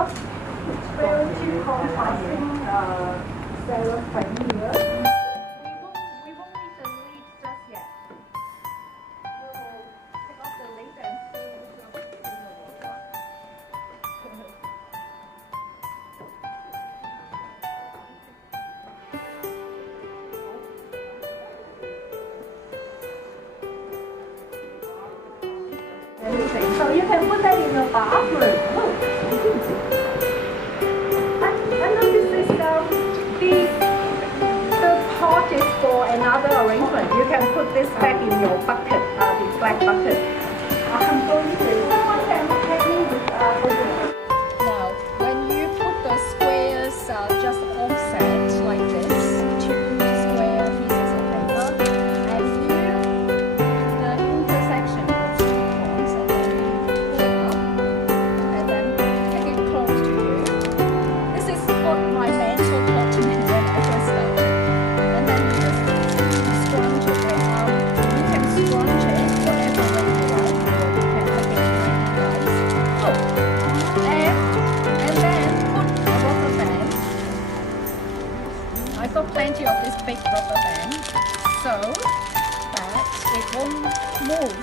because it's very contrasting cellophane here. We won't need the leaves just yet. We'll take off the leaf and see which one is in the water. So you can put that in the bathroom. I noticed this the pot is for another arrangement. You can put this back in your bucket, the black bucket. I'm going to. Someone can help me with Now, when you put the squares just offset like this, two square pieces of paper, and the intersection of two points, and then you pull it up, and then take it close to you. This is what my mentor taught me when I first started. And then you just scrunch it. You can scrunch it whatever way you like, or you can make it really nice. Oh, and then put a rubber band. I've got plenty of this big rubber band, so that it won't move.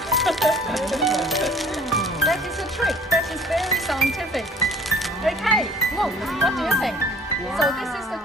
That is a trick. That is very scientific. Okay, look, what do you think? So this is the